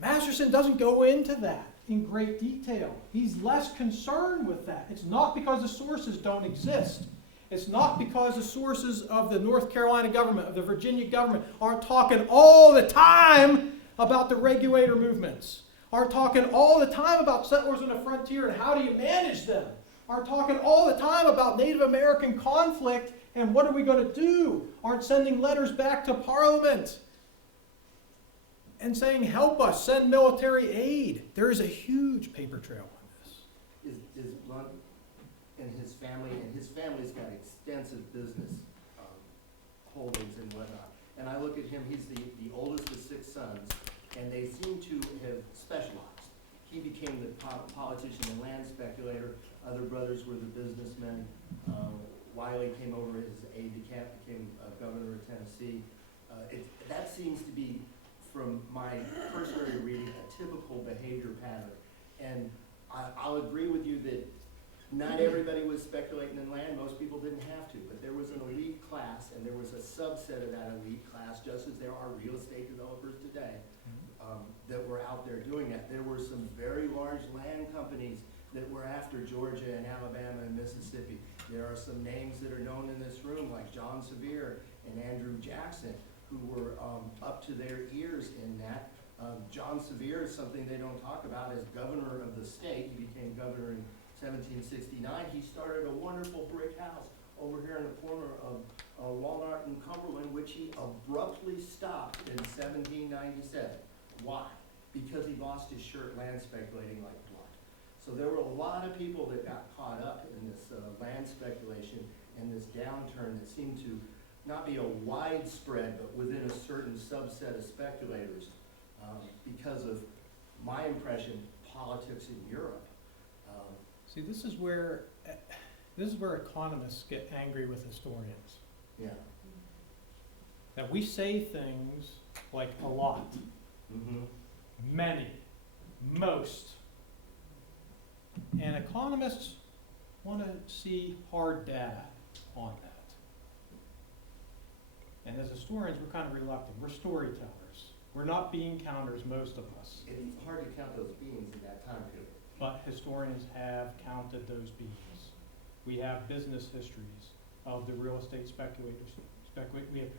Masterson doesn't go into that in great detail. He's less concerned with that. It's not because the sources don't exist. It's not because the sources of the North Carolina government, of the Virginia government, aren't talking all the time about the regulator movements, aren't talking all the time about settlers on the frontier and how do you manage them, aren't talking all the time about Native American conflict and what are we going to do, aren't sending letters back to Parliament and saying, help us, send military aid. There is a huge paper trail on this. Is Blount and his family's got extensive business holdings and whatnot. And I look at him, he's the oldest of 6 sons, and they seem to have specialized. He became the politician and land speculator. Other brothers were the businessmen. Wiley came over as aide-de-camp, became governor of Tennessee. That seems to be, from my cursory reading, a typical behavior pattern. And I'll agree with you that not everybody was speculating in land. Most people didn't have to, but there was an elite class, and there was a subset of that elite class, just as there are real estate developers today, that were out there doing that. There were some very large land companies that were after Georgia and Alabama and Mississippi. There are some names that are known in this room, like John Sevier and Andrew Jackson, who were up to their ears in that. John Sevier is something they don't talk about as governor of the state. He became governor in 1769. He started a wonderful brick house over here in the corner of Walnut and Cumberland, which he abruptly stopped in 1797. Why? Because he lost his shirt land speculating like Blount. So there were a lot of people that got caught up in this land speculation and this downturn that seemed to not be a widespread, but within a certain subset of speculators, because of my impression, politics in Europe. See, this is where economists get angry with historians. Yeah. That we say things like a lot, many, most. And economists want to see hard data on that. And as historians, we're kind of reluctant. We're storytellers. We're not bean counters, most of us. It's hard to count those beans in that time period. But historians have counted those beans. We have business histories of the real estate speculators.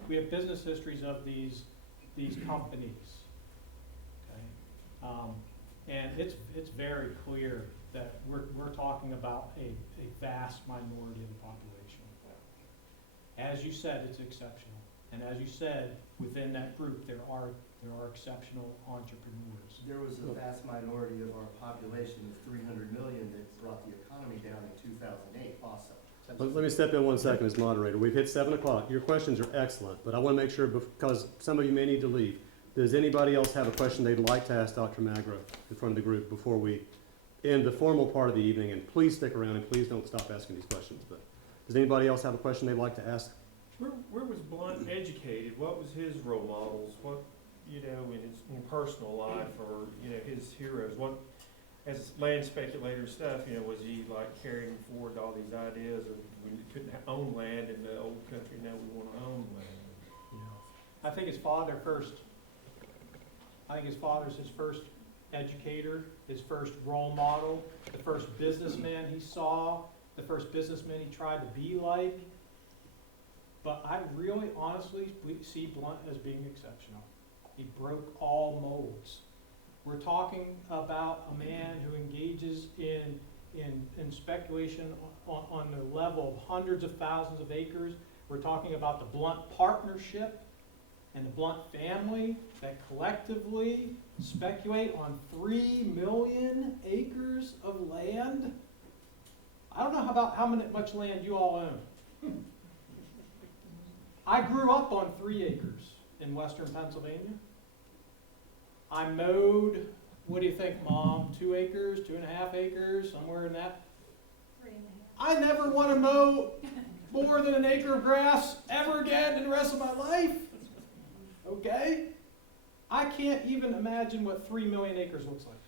We have business histories of these companies. Okay? And it's very clear that we're talking about a vast minority of the population. As you said, it's exceptional. And as you said, within that group, there are exceptional entrepreneurs. There was a vast minority of our population of 300 million that brought the economy down in 2008 also. Let me step in 1 second as moderator. We've hit 7 o'clock. Your questions are excellent, but I want to make sure, because some of you may need to leave, does anybody else have a question they'd like to ask Dr. Magra in front of the group before we end the formal part of the evening? And please stick around and please don't stop asking these questions. But does anybody else have a question they'd like to ask? Where was Blount educated? What was his role models? What, in his personal life, or, his heroes? What, as land speculator stuff, was he like carrying forward all these ideas of we couldn't own land in the old country, now we want to own land? I think his father first. I think his father's his first educator, his first role model, the first businessman he saw, the first businessman he tried to be like. But I really honestly see Blount as being exceptional. He broke all molds. We're talking about a man who engages in speculation on the level of hundreds of thousands of acres. We're talking about the Blount partnership and the Blount family that collectively speculate on 3 million acres of land. I don't know about how much land you all own. I grew up on 3 acres in western Pennsylvania. I mowed, what do you think, Mom? 2 acres, 2.5 acres, somewhere in that? 3.5. I never want to mow more than an acre of grass ever again in the rest of my life. Okay? I can't even imagine what 3 million acres looks like.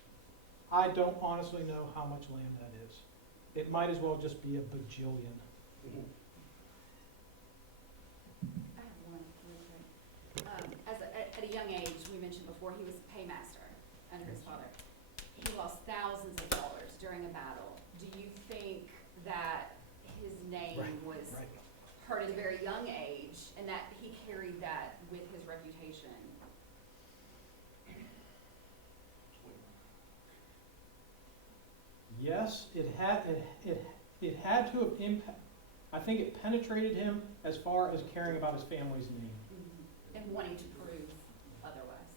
I don't honestly know how much land that is. It might as well just be a bajillion. I have one real quick. At a young age, we mentioned before, he was a paymaster under his father. He lost thousands of dollars during a battle. Do you think that his name was start at a very young age, and that he carried that with his reputation. Yes, it had to have I think it penetrated him as far as caring about his family's name. And wanting to prove otherwise.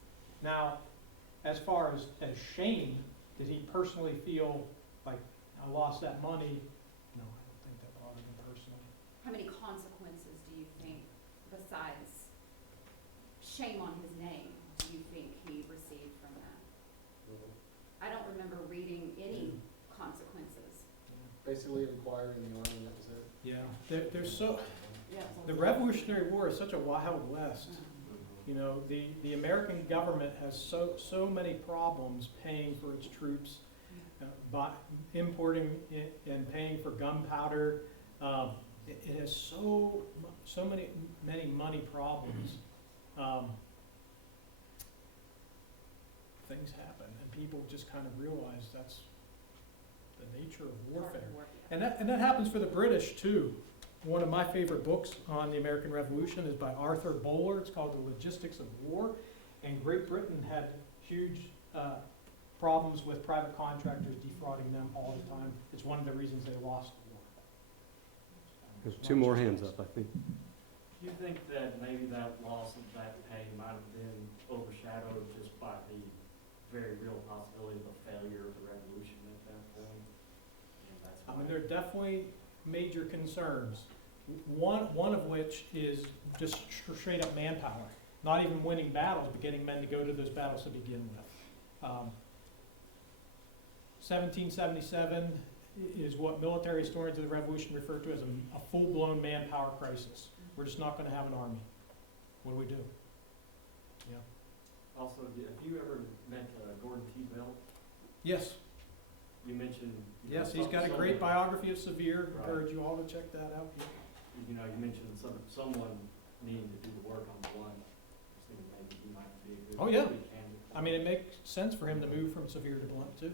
Now, as far as shame, did he personally feel like, I lost that money? No, I don't think that bothered him personally. How many consequences do you think, besides shame on his name, do you think he received from that? I don't remember reading any consequences. Basically inquiring in the army, that was it. Yeah, there's so, Yeah, it was the on- Revolutionary War is such a wild west. You know, the American government has so many problems paying for its troops, importing and paying for gunpowder. It has so many money problems. Things happen, and people just kind of realize that's the nature of Part warfare. of war, yeah. And that happens for the British too. One of my favorite books on the American Revolution is by Arthur Bowler. It's called The Logistics of War. And Great Britain had huge problems with private contractors defrauding them all the time. It's one of the reasons they lost the war. There's two more hands up, I think. Do you think that maybe that loss of that pay might have been overshadowed just by the very real possibility of a failure of the revolution at that point? And that's I mean, why- there are definitely major concerns. One of which is just straight up manpower. Not even winning battles, but getting men to go to those battles to begin with. 1777 is what military historians of the Revolution refer to as a full-blown manpower crisis. We're just not going to have an army. What do we do? Yeah. Also, have you ever met Gordon T. Bell? Yes. You mentioned. Yes, he's got a great biography of Sevier. Encourage you all to check that out. You know, you mentioned someone needing to do the work on Blount. I was thinking maybe he might be a good. Oh, yeah. candidate. I mean, it makes sense for him to move from Sevier to Blount too.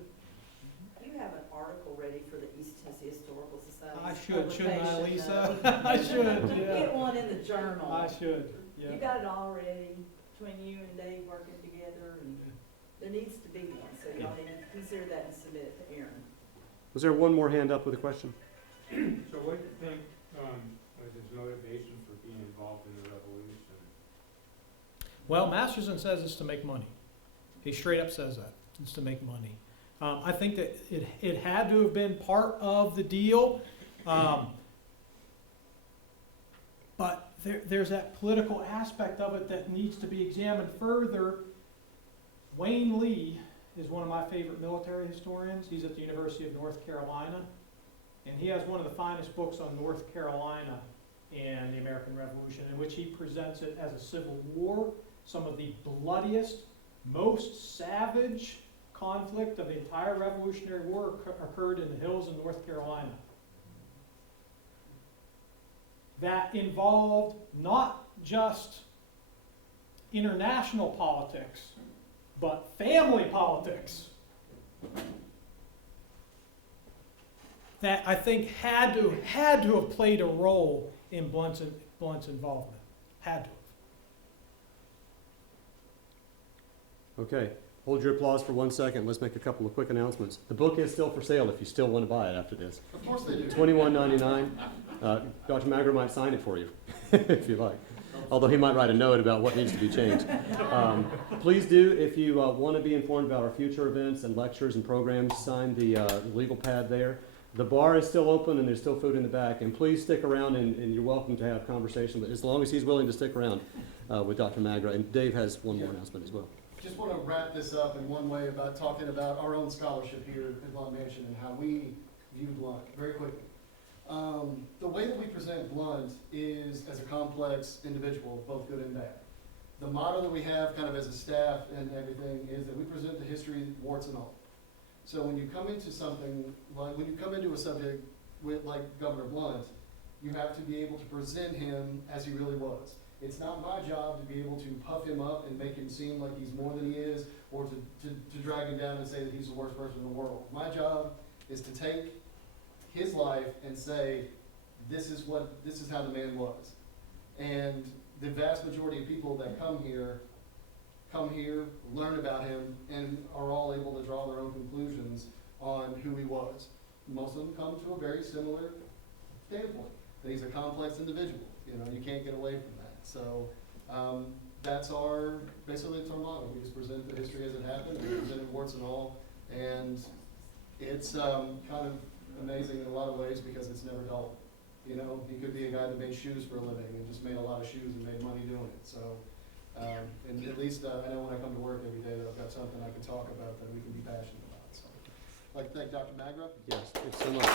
You have an article ready for the East Tennessee Historical Society. I should, shouldn't I, publication, Lisa? I should, yeah. Get one in the journal. I should, yeah. You got it all ready, between you and Dave working together, and there needs to be one, so y'all need to consider that and submit it to Aaron. Was there one more hand up with a question? So what do you think was his motivation for being involved in the revolution? Well, Masterson says it's to make money. He straight up says that. It's to make money. I think that it had to have been part of the deal. But there's that political aspect of it that needs to be examined further. Wayne Lee is one of my favorite military historians. He's at the University of North Carolina. And he has one of the finest books on North Carolina and the American Revolution, in which he presents it as a civil war. Some of the bloodiest, most savage conflict of the entire Revolutionary War occurred in the hills of North Carolina. That involved not just international politics, but family politics. That I think had to have played a role in Blount's involvement. Had to have. Okay, hold your applause for 1 second. Let's make a couple of quick announcements. The book is still for sale if you still want to buy it after this. Of course they do. $21.99. Dr. Magra might sign it for you if you like. Although he might write a note about what needs to be changed. Please do, if you want to be informed about our future events and lectures and programs, sign the legal pad there. The bar is still open and there's still food in the back. And please stick around and you're welcome to have conversation, but as long as he's willing to stick around with Dr. Magra. And Dave has one more announcement as well. Just want to wrap this up in one way about talking about our own scholarship here at Blount Mansion and how we view Blount very quickly. The way that we present Blount is as a complex individual, both good and bad. The motto that we have kind of as a staff and everything is that we present the history, warts and all. So when you come into something, like when you come into a subject with like Governor Blount, you have to be able to present him as he really was. It's not my job to be able to puff him up and make him seem like he's more than he is, or to drag him down and say that he's the worst person in the world. My job is to take his life and say, this is how the man was. And the vast majority of people that come here, learn about him, and are all able to draw their own conclusions on who he was. Most of them come to a very similar standpoint, that he's a complex individual. You can't get away from that. So that's basically it's our motto. We just present the history as it happened, we present it warts and all, and it's kind of amazing in a lot of ways because it's never dull. He could be a guy that made shoes for a living and just made a lot of shoes and made money doing it. So, and at least I know when I come to work every day that I've got something I can talk about that we can be passionate about. So, I'd like to thank Dr. Magra. Yes, thanks so much.